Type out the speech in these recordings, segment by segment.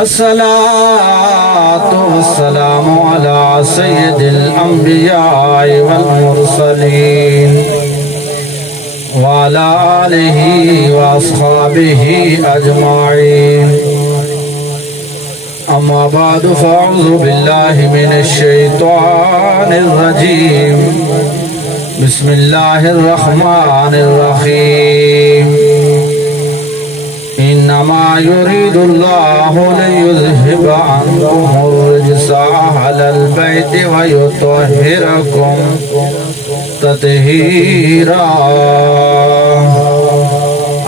الصلاة والسلام على سيد الأنبياء والمرسلين وعلى آله وأصحابه أجمعين. أما بعد فأعوذ بالله من الشيطان الرجيم. بسم الله الرحمن الرحيم. إنما يريد الله ليذهب عنكم الرجس أهل البيت ويطهركم تطهيرا.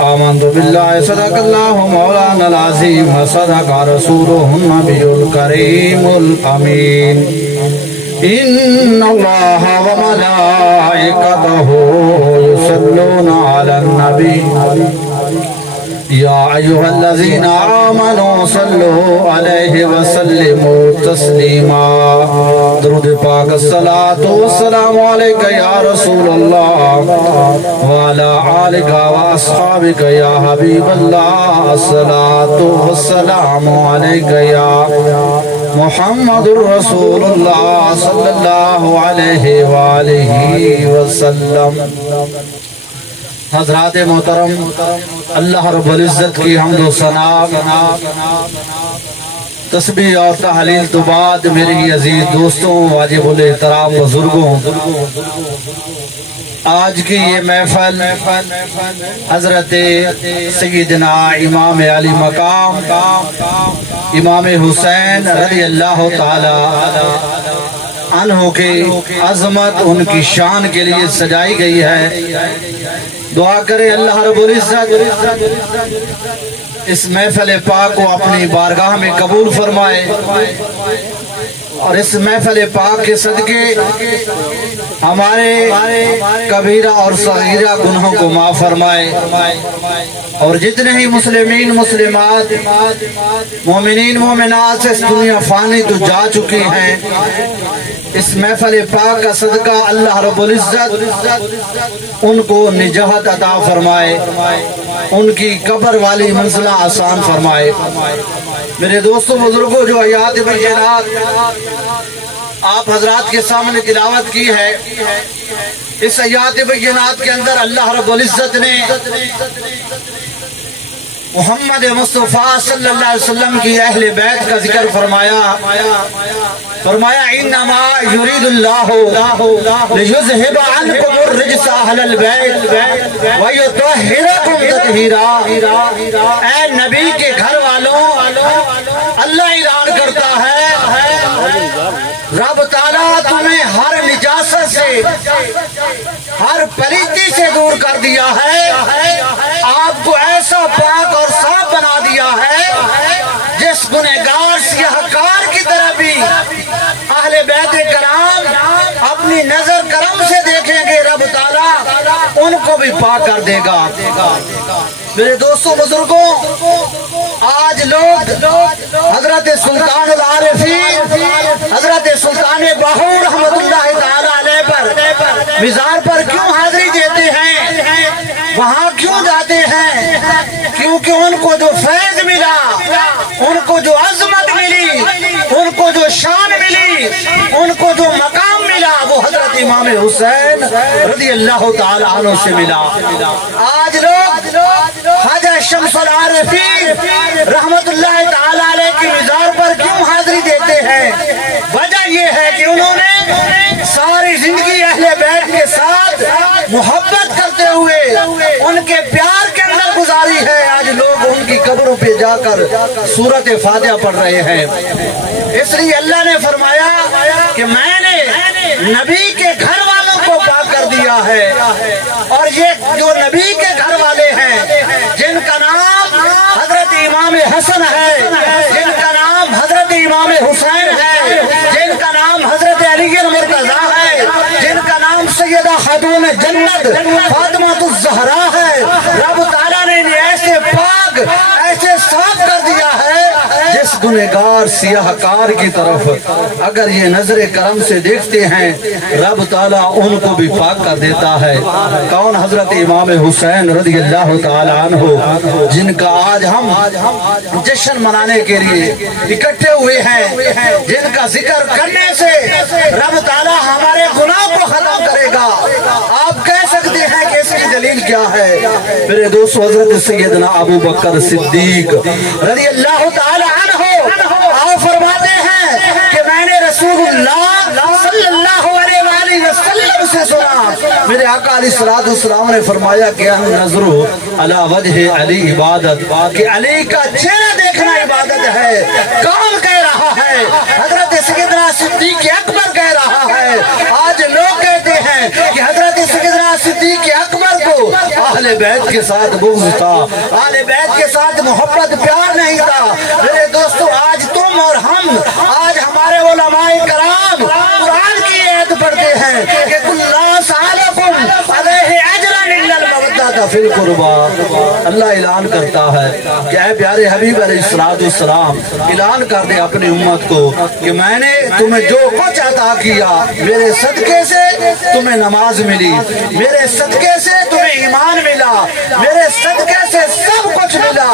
آمنت بالله صدق الله مولانا العظيم وصدق رسوله النبي الكريم الأمين. إن الله وملائكته يصلون على النبي يا أيها الذين آمنوا صلوا عليه وسلموا تسليما. درود پاک الصلاة والسلام عليك يا رسول الله وعلى آلك وأصحابك يا حبيب الله. الصلاة والسلام عليك يا محمد رسول الله صلى الله عليه وآله وسلم. حضرات محترم، اللہ رب العزت کی حمد و ثنا، تسبیح اور تحلیل تو بعد میری عزیز دوستوں، واجب الاحترام بزرگوں، آج کی یہ محفل حضرت سیدنا امام علی مقام امام حسین رضی اللہ تعالی عنہ کی عظمت، ان کی شان کے لیے سجائی گئی ہے. دعا کرے اللہ رب العزت اس محفل پاک کو اپنی بارگاہ میں قبول فرمائے اور اس محفل پاک کے صدقے ہمارے کبیرہ اور صغیرہ گناہوں کو معاف فرمائے اور جتنے ہی مسلمین مسلمات مومنین مومنات سے اس دنیا فانی تو جا چکی ہیں، اس محفل پاک کا صدقہ اللہ رب العزت ان کو نجات عطا فرمائے، ان کی قبر والی منزلہ آسان فرمائے. میرے دوستوں بزرگوں، جو آیات بینات آپ حضرات کے سامنے تلاوت کی ہے، اس آیات بینات کے اندر اللہ رب العزت نے محمد مصطفیٰ صلی اللہ علیہ وسلم کی اہل بیت کا ذکر فرمایا. انما یرید اللہ لیذہب عنکم الرجس اہل البیت ویطہرکم تطہیرا. اے نبی کے گھر والوں، اللہ اعلان کرتا ہے رب تعالیٰ تمہیں ہر نجاست سے، ہر پلیتی سے دور کر دیا ہے، آپ کو ایسا پاک اور صاف بنا دیا ہے جس گنہگار سیاہکار کی طرح بھی اہل بیت کرام اپنی نظر کرم سے دیکھیں گے، رب تعالیٰ ان کو بھی پاک کر دے گا. میرے دوستوں بزرگوں، آج لوگ حضرت سلطان العارفین حضرت سلطان باہو رحمت اللہ تعالی علیہ پر مزار پر کیوں حاضری دیتے ہیں، وہاں کیوں جاتے ہیں؟ کیونکہ ان کو جو فیض ملا، ان کو جو عظمت ملی، ان کو جو شان ملی، ان کو جو مقام ملا، وہ حضرت امام حسین رضی اللہ تعالی عنہ سے ملا. آج لوگ خواجہ شمس العارفین رحمت اللہ تعالی علیہ کی مزار پر کیوں حاضری دیتے ہیں؟ وجہ یہ ہے کہ انہوں نے ساری زندگی اہل بیت کے ساتھ محبت کرتے ہوئے ان کے پیار کے اندر گزاری ہے. آج لوگ ان کی قبروں پہ جا کر سورت فاتحہ پڑھ رہے ہیں. اس لیے اللہ نے فرمایا کہ میں نے نبی کے گھر والوں کو پاک کر دیا ہے، اور یہ جو نبی کے گھر والے ہیں جن کا نام حضرت امام حسن ہے، جن کا نام حضرت امام حسین ہے، جن کا نام حضرت علی المرتضیٰ ہے، جن کا نام سیدہ خاتون جنت فاطمہ الزہرا ہے، رب تعالیٰ نے انہیں ایسے پاک ایسے صاف کر دیا ہے جس गुनहगार सियाहकार की तरफ अगर ये नजर करम से देखते हैं, रब ताला उनको भी पाक कर देता है। कौन? हजरत इमाम हुसैन रज़ी अल्लाह ताला अन्हु, जिनका आज हम जश्न मनाने के लिए इकट्ठे हुए हैं, जिनका जिक्र करने से रब ताला हमारे गुनाह को खत्म करेगा। आप कह सकते हैं कि इसकी दलील क्या है? मेरे दोस्तों, हजरत सैयदना अबू बकर सिद्दीक रज़ी अल्लाह ताला अन्हु आप फरमाते हैं कि मैंने रसूलुल्लाह सल्लल्लाहु अलैहि वसल्लम से सुना, मेरे आका अलैहिस्सलाम ने फरमाया कि नज़रो अला वजह अली इबादत, कि अली का चेहरा देखना इबादत है। कौन कह रहा है? हजरत सैयदना सिद्दीक अकबर कह रहा है। आज लोग कहते हैं कि हजरत सैयदना सिद्दीक अकबर को अहले बैत के साथ बुग़्ज़ था, अहले बैत के साथ मोहब्बत प्यार नहीं था। मेरे दोस्तों, आज तुम और हम, आज हमारे उलमाए कराम कुरान की आयत पढ़ते हैं कि कुल्ला सालकुम अलैहि अजरन इल्लल मवद्दत फिल कुर्बा। अल्लाह ऐलान करता है कि ऐ प्यारे हबीब अलैहिस्सलाम, ऐलान कर दे अपनी उम्मत को कि मैंने तुम्हें जो कुछ अता किया, मेरे सदके से तुम्हें नमाज मिली, मेरे सदके से तुम्हें ईमान मिला, मेरे सदके से सब कुछ मिला।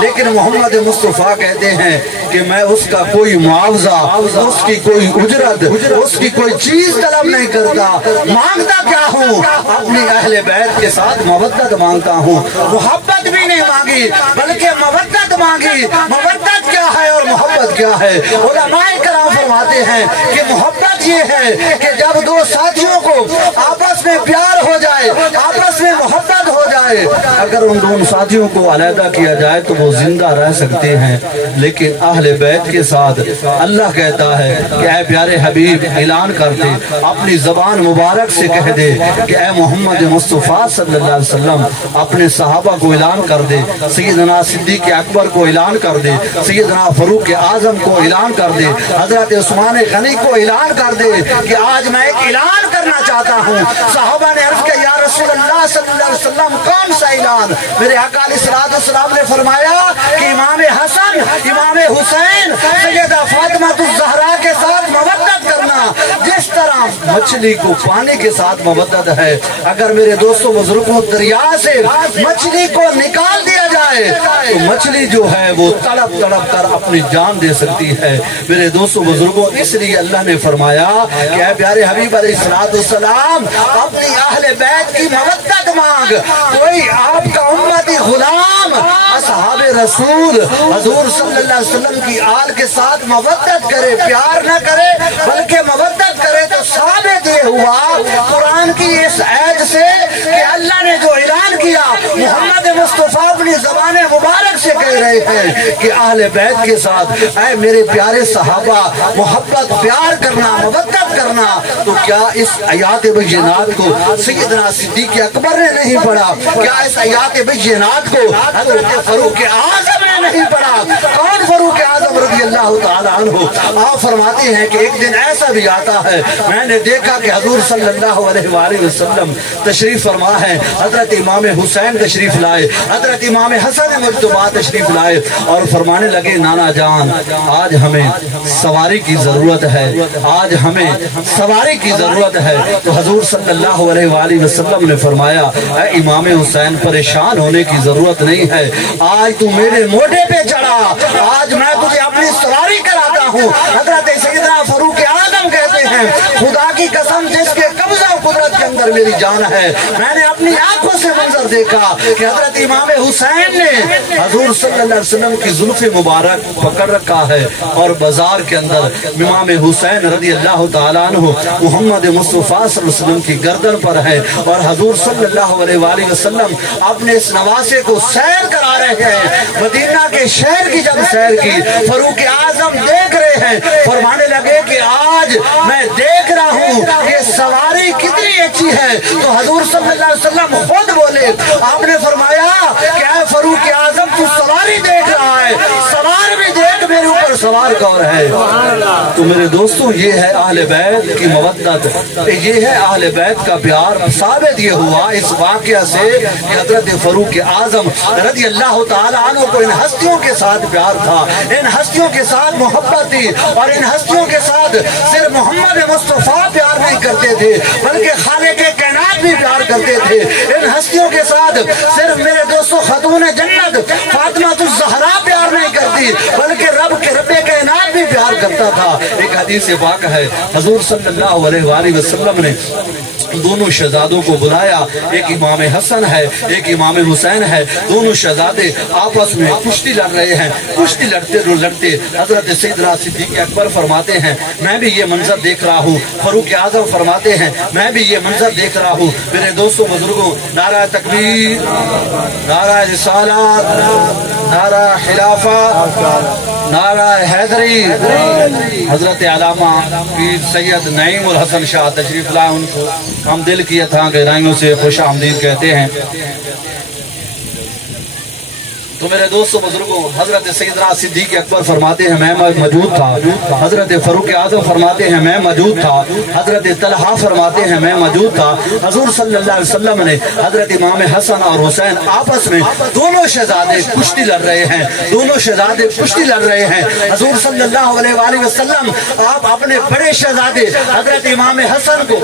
लेकिन मोहम्मद मुस्तफ़ा कहते हैं कि मैं उसका कोई मुआवजा, उसकी कोई उजरत, उसकी कोई चीज तलब नहीं करता। मांगता क्या हूँ? अपनी अहले बैत के साथ मवद्दत मांगता हूँ। मोहब्बत भी नहीं मांगी बल्कि मवद्दत मांगी। मवद्दत क्या है और मोहब्बत क्या है? उलमाए कराम फरमाते हैं कि मोहब्बत ये है कि जब दो साथियों को आपस में प्यार हो जाए, आपस में मोहब्बत हो जाए, अगर उन दोनों साथियों को अलहदा किया जाए तो वो जिंदा रह सकते हैं, लेकिन अहले बैत के साथ अल्लाह कहता है कि ऐ प्यारे हबीब, ऐलान कर दे, अपनी ज़बान मुबारक से कह दे कि ऐ मोहम्मद मुस्तफ़ा सल्लल्लाहु अलैहि वसल्लम, अपने सहाबा को ऐलान कर दे, सैयदना सिद्दीक अकबर को ऐलान कर दे, सैयदना फारूक आज़म को ऐलान कर दे, हजरत उस्मान गनी को ऐलान कर दे कि आज मैं एक ऐलान करना चाहता हूँ। सहाबा ने अर्ज़ किया, या रसूलल्लाह सल्लल्लाहु अलैहि वसल्लम, कौन सा ऐलान? मेरे आका अलैहिस्सलाम ने फरमाया कि इमाम हसन, इमाम हुसैन, सैयदा फातिमा ज़हरा के साथ मवद्दत करना, जिस तरह मछली को पानी के साथ मवद्दत है। अगर मेरे दोस्तों बुजुर्गों, दरिया से मछली को निकाल दिया जाए तो मछली जो है वो तड़प तड़प कर अपनी जान दे सकती है। मेरे दोस्तों बुजुर्गों, इसलिए अल्लाह ने फरमाया कि ऐ प्यारे हबीब अलैहिस्सलाम, अपनी अहले बैत की मवद्दत मांग। कोई आपका उम्मती गुलाम असहाबे रसूल हुजूर सल्लल्लाहु अलैहि वसल्लम की आल के साथ मवद्दत करे, प्यार न करे बल्कि मवद्दत करे, तो साबित ये हुआ कुरान की इस आयत से कि अल्लाह ने जो ऐलान किया, मोहम्मद मुस्तफ़ा अपनी ज़बान मुबारक से कह रहे हैं कि अहले बैत के साथ ऐ मेरे प्यारे सहाबा मोहब्बत प्यार करना, मवद्दत करना। तो क्या इस आयात बय्यिनात को सैयदना सिद्दीक अकबर ने नहीं पढ़ा? क्या इस आयात बय्यिनात को हज़रत फारूक आज़म ने नहीं पढ़ा? कौन फारूक आज़म रज़ी अल्लाह ताला अन्हु? आप फरमाते हैं कि एक दिन ऐसा भी आता है, मैंने देखा कि हुजूर सल्लल्लाहु अलैहि वसल्लम तशरीफ फरमा है, हजरत इमाम हुसैन तशरीफ लाए, हजरत इमाम हसन मुज्तबा तशरीफ लाए और फरमाने लगे, नाना जान, आज हमें सवारी की जरूरत है, आज हमें सवारी की जरूरत है। तो हुजूर सल्लल्लाहु अलैहि वसल्लम ने फरमाया, ऐ इमाम हुसैन, परेशान होने की जरूरत नहीं है, आज तू मेरे मोढे पे चढ़ा, आज मैं तुझे अपनी सवारी कराता हूँ। हजरत सैयदना फारूक आज़म कहते हैं, खुदा की कसम जिसके कब्जा कुदरत के अंदर मेरी जान है, मैंने अपनी आंखों से मंजर देखा कि हजरत इमाम हुसैन ने हुजूर सल्लल्लाहु अलैहि वसल्लम की जुल्फ़े मुबारक पकड़ रखा है और बाजार के अंदर इमाम हुसैन रज़ी अल्लाह ताला अन्हु मोहम्मद मुस्तफ़ा सल्लल्लाहु अलैहि वसल्लम की गर्दन पर है और हुजूर सल्लल्लाहु अलैहि वसल्लम अपने इस नवासे को सैर करा रहे हैं। मदीना के शहर की जब सैर की, फारूक आज़म देख रहे हैं, फरमाने लगे कि आज मैं देख रहा हूँ ये सवारी कितनी अच्छी है। तो हुजूर सल्लल्लाहु अलैहि वसल्लम खुद बोले, आपने फरमाया क्या फारूक आज़म तू सवारी देख रहा है, सवार भी देख, मेरे ऊपर سوار کون ہے؟ تو میرے دوستوں یہ ہے اہل بیت کی مودت، یہ ہے اہل بیت کا پیار۔ ثابت یہ ہوا اس واقعہ سے کہ حضرت فاروق اعظم رضی اللہ تعالیٰ عنہ کو ان ہستیوں کے ساتھ پیار تھا، ان ہستیوں کے ساتھ محبت تھی، اور ان ہستیوں کے ساتھ صرف محمد مصطفیٰ پیار نہیں کرتے تھے بلکہ خالق کائنات بھی پیار کرتے تھے۔ ان ہستیوں کے ساتھ صرف میرے دوستوں خاتون جنت فاطمہ الزہرا پیار نہیں کرتی بلکہ رب کائنات بھی پیار کرتا تھا۔ ایک حدیث پاک ہے، حضور صلی اللہ علیہ وآلہ وسلم نے دونوں شہزادوں کو بلایا، ایک امام حسن ہے ایک امام حسین ہے، دونوں شہزادے آپس میں کشتی لڑ رہے ہیں۔ کشتی لڑتے حضرت سیدنا صدیق اکبر فرماتے ہیں میں بھی یہ منظر دیکھ رہا ہوں، فاروق اعظم فرماتے ہیں میں بھی یہ منظر دیکھ رہا ہوں۔ میرے دوستوں بزرگوں، نعرہ تکبیر، نعرہ رسالت، نعرہ خلافت، نعرہ حیدری۔ حضرت علامہ پیر سید نعیم الحسن شاہ تشریف لائے، ان کو ہم دل کی اتھاں گہرائیوں سے خوش آمدید کہتے ہیں۔ تو میرے دوستوں بزرگوں، حضرت سیدنا صدیق اکبر فرماتے ہیں میں موجود تھا، حضرت فاروق اعظم فرماتے ہیں میں موجود تھا، حضرت طلحہ فرماتے ہیں میں موجود تھا۔ حضور صلی اللہ علیہ وسلم نے حضرت امام حسن اور حسین آپس میں دونوں شہزادے کشتی لڑ رہے ہیں، دونوں شہزادے کشتی لڑ رہے ہیں۔ حضور صلی اللہ علیہ وآلہ وسلم آپ اپنے بڑے شہزادے حضرت امام حسن کو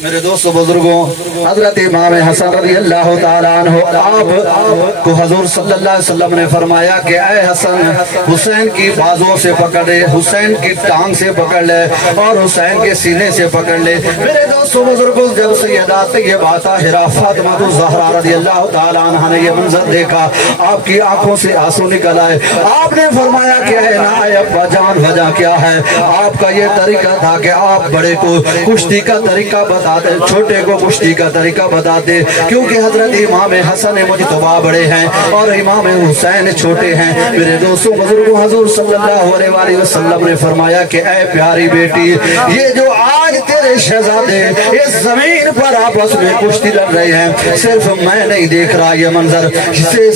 میرے دوستو بزرگوں، حضرت امام حسن رضی اللہ تعالیٰ عنہ آپ کو حضور صلی اللہ علیہ وسلم نے فرمایا کہ اے حسن، حسین کی بازوں سے پکڑ لے، حسین کی ٹانگ سے پکڑ لے اور حسین کے سینے سے پکڑ لے۔ میرے دوستو بزرگوں، جب سیدہ طیبہ طاہرہ فاطمہ الزہرا رضی اللہ تعالیٰ عنہ نے یہ منظر دیکھا، آپ کی آنکھوں سے آنسو نکل آئے۔ آپ نے فرمایا کہ اے نائب ابا جان، وجہ کیا ہے؟ آپ کا یہ طریقہ تھا کہ آپ بڑے کو کشتی کا طریقہ بتا دے، چھوٹے کو کشتی کا طریقہ بتا دے، کیونکہ حضرت امام حسن مجتبی بڑے ہیں اور امام حسین چھوٹے ہیں۔ میرے دوستوں بزرگوں، حضور صلی اللہ علیہ وآلہ وسلم نے فرمایا کہ اے پیاری بیٹی، یہ جو آج تیرے شہزادے اس زمین پر آپس میں کشتی لڑ رہے ہیں، صرف میں نہیں دیکھ رہا یہ منظر،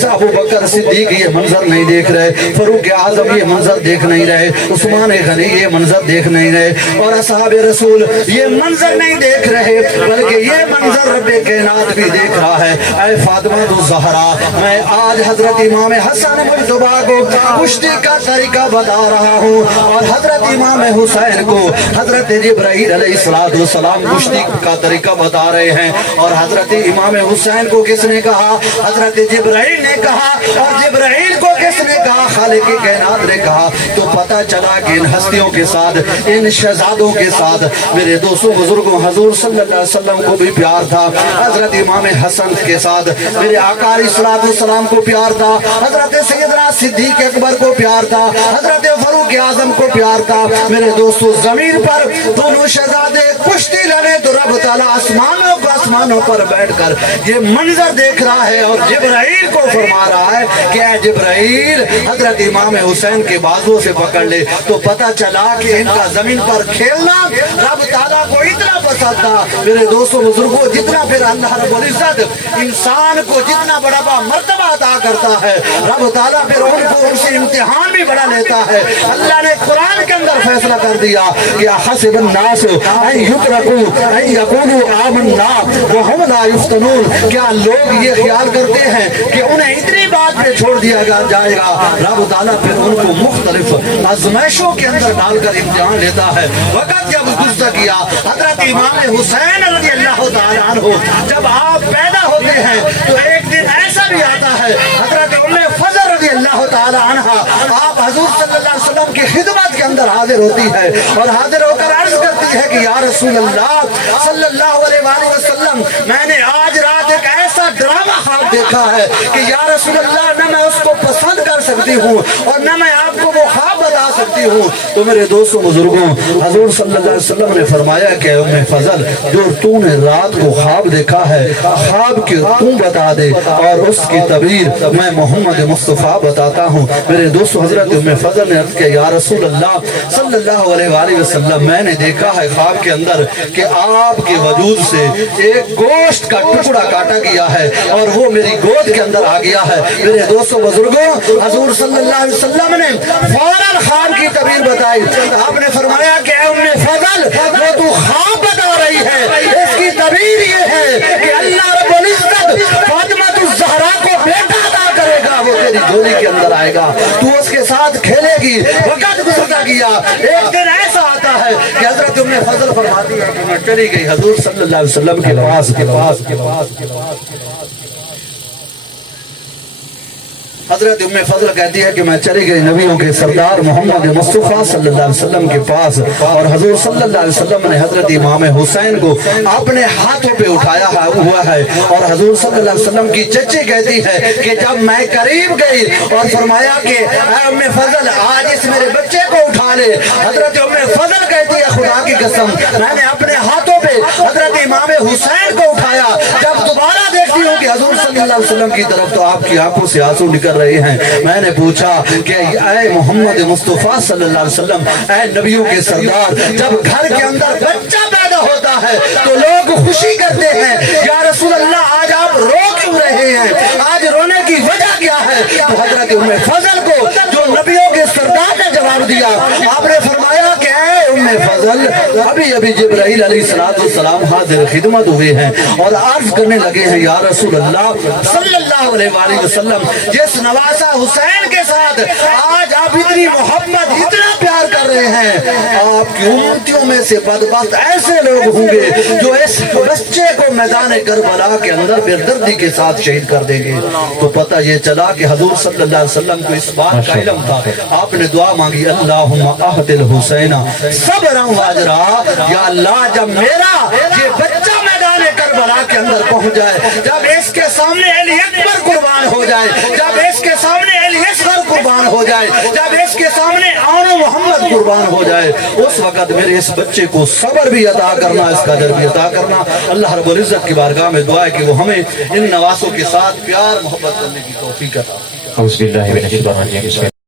ابو بکر صدیق یہ منظر نہیں دیکھ رہے، فاروق اعظم یہ منظر دیکھ نہیں رہے، عثمان غنی یہ منظر دیکھ نہیں رہے، اور اصحاب رسول یہ منظر نہیں دیکھ رہے بلکہ یہ منظر رب کائنات بھی دیکھ رہا ہے۔ اے فاطمہ الزہرا، میں آج حضرت امام حسن مجتبی کو کشتی کا طریقہ بتا رہا ہوں، اور حضرت امام حسین کو حضرت جبرائیل علیہ السلام کشتی کا طریقہ بتا رہے ہیں، اور حضرت امام حسین کو کس نے کہا؟ حضرت جبرائیل نے کہا، اور جبرائیل کو کس نے کہا؟ خالق کائنات نے کہا۔ تو پتہ چلا کہ ان ہستیوں کے ساتھ، ان شہزادوں کے ساتھ میرے دوستوں بزرگوں حضور صلی اللہ علیہ وسلم کو بھی پیار تھا، حضرت امام حسن کے ساتھ میرے آقا علیہ السلام کو پیار تھا، حضرت سیدنا صدیق اکبر کو پیار تھا، حضرت فاروق اعظم کو پیار تھا۔ میرے دوستو زمین پر دونوں شہزادے کشتی لڑے تو رب تعالیٰ آسمانوں پر بیٹھ کر یہ منظر دیکھ رہا ہے، اور جبرائیل کو فرما رہا ہے کہ اے جبرائیل، حضرت امام حسین کے بازوں سے پکڑ لے۔ تو پتہ چلا کہ ان کا زمین پر کھیلنا رب تعالیٰ کو اتنا پسند تھا۔ میرے دوستوں بزرگوں، جتنا پھر اللہ رب العزت انسان کو جتنا بڑا مرتبہ عطا کرتا ہے، رب تعالیٰ پھر ان سے امتحان بھی بڑا لیتا ہے۔ اللہ نے قرآن کے اندر فیصلہ کر دیا کہ حسب الناس ان یترکوا ان یقولوا آمنا وهم لا یفتنون، کیا لوگ یہ خیال کرتے ہیں کہ انہیں اتنی بات پہ چھوڑ دیا جائے گا؟ رب تعالیٰ پھر ان کو مختلف آزمائشوں کے اندر ڈال کر امتحان لیتا ہے۔ وقت جب گزر گیا، حضرت امام حسین رضی اللہ تعالیٰ عنہ جب آپ پیدا ہوتے ہیں تو ایک دن ایسا بھی آتا ہے، حضرت ام فضل رضی اللہ تعالیٰ عنہ آپ حضور صلی اللہ علیہ وسلم کی خدمت کے اندر حاضر ہوتی ہے، اور حاضر ہو کر عرض کرتی ہے کہ یا رسول اللہ صلی اللہ علیہ وآلہ وسلم، میں نے آج رات ایک ایسا ڈرامہ خواب ख्वाब देखा है कि या रसूल अल्लाह न मैं उसको पसंद कर सकती हूँ और न मैं आपको वो ख्वाब बता सकती हूँ। तो मेरे दोस्तों बुजुर्गों, हजूर सल्लल्लाहु अलैहि वसल्लम ने फरमाया कि उम्मे फजल, जो तूने रात को ख्वाब देखा है, ख्वाब की तू बता दे और उसकी तबीर मैं मोहम्मद मुस्तफ़ा बताता हूँ। मेरे दोस्तों, हजरत उम्मे फजल ने अर्ज़ किया, या रसूल अल्लाह सल्लल्लाहु अलैहि वसल्लम, मैंने देखा है ख्वाब के अंदर कि आपके वजूद से एक गोश्त का टुकड़ा काटा गया है और वो मेरी गोद के अंदर आ गया है। मेरे दोस्तों बुजुर्गों, हजूर सल्लल्लाहु अलैहि वसल्लम ने फौरन ख्वाब की तबीर बताई। आपने फरमाया कि ऐ उम्मे फजल, जो तू ख्वाब बता रही है इसकी तबीर ये है कि अल्लाह रब्बुल इज्जत फातिमा ज़हरा को बेटा अता करेगा, वो तेरी झोली के अंदर आएगा, तू उसके साथ खेलेगी। वक़्त गुजरता गया, एक दिन ऐसा आता है कि हजरत उम्मे फजल फरमाती है कि मैं चली गई हजूर सल्लल्लाहु अलैहि वसल्लम के पास। हजरत उम्मे फजल कहती है कि मैं चली गई नबियों के सरदार मोहम्मद मुस्तफ़ा सल्लल्लाहु अलैहि वसल्लम के पास और हजूर सल्लल्लाहु अलैहि वसल्लम ने हजरत इमाम हुसैन को अपने हाथों पे उठाया हुआ है और हजूर सल्लल्लाहु अलैहि वसल्लम की चच्ची कहती है कि जब मैं करीब गई और फरमाया कि ऐ उम्मे फजल, आज इस मेरे बच्चे को उठा ले। हजरत उम्मे फजल कहती है, खुदा की कसम, मैंने अपने हाथों पे हजरत इमाम हुसैन को उठाया। जब दोबारा देखती हूँ कि हजूर सल्लल्लाहु अलैहि वसल्लम की तरफ तो आपकी आंखों से आंसू निकल रहे हैं। मैंने पूछा कि ऐ मोहम्मद मुस्तफ़ा सल्लल्लाहु अलैहि वसल्लम, ऐ नबियों के सरदार, जब घर के अंदर बच्चा पैदा होता है तो लोग खुशी करते हैं, या रसूल अल्लाह आज आप रो क्यों रहे हैं, आज रोने की वजह क्या है? तो हजरत उम्मे फजल को जो नबियों के सरदार ने जवाब दिया, आपने फरमाया कि ऐ उम्मे फजल, अभी अभी जिब्राइल अलैहिस्सलाम हाजिर खिदमत हुए हैं और अर्ज करने लगे हैं, या रसूल अल्लाह सल्लल्लाहु अलैहि वसल्लम, जिस नवासा हुसैन के साथ आज आप इतनी मोहब्बत, इतना प्यार कर रहे हैं, आपकी उम्मतियों में से बदबख्त ऐसे लोग होंगे जो इस बच्चे को मैदान करबला के अंदर बेदर्दी के साथ शहीद कर देंगे। तो पता ये चला कि हजूर सल्लल्लाहु अलैहि वसल्लम को इस बात का इल्म था। आपने दुआ मांगी, अल्लाहुम्मा अहदिल हुसैना सब्रन वाजरा, या अल्लाह जब मेरा ये बच्चा मैदान करबला के अंदर पहुंच जाए, जब इसके सामने अली अकबर कुर्बान हो जाए, जब इसके सामने अली असगर कुर्बान हो जाए, जब इसके सामने आनो मोहम्मद कुर्बान हो जाए, उस वक्त मेरे इस बच्चे को सब्र भी अता करना, इसका अजर भी अता करना। अल्लाह रब्बुल इज्जत की बारगाह में दुआ है कि वो हमें इन नवासों के साथ प्यार मोहब्बत करने की तौफीक अता।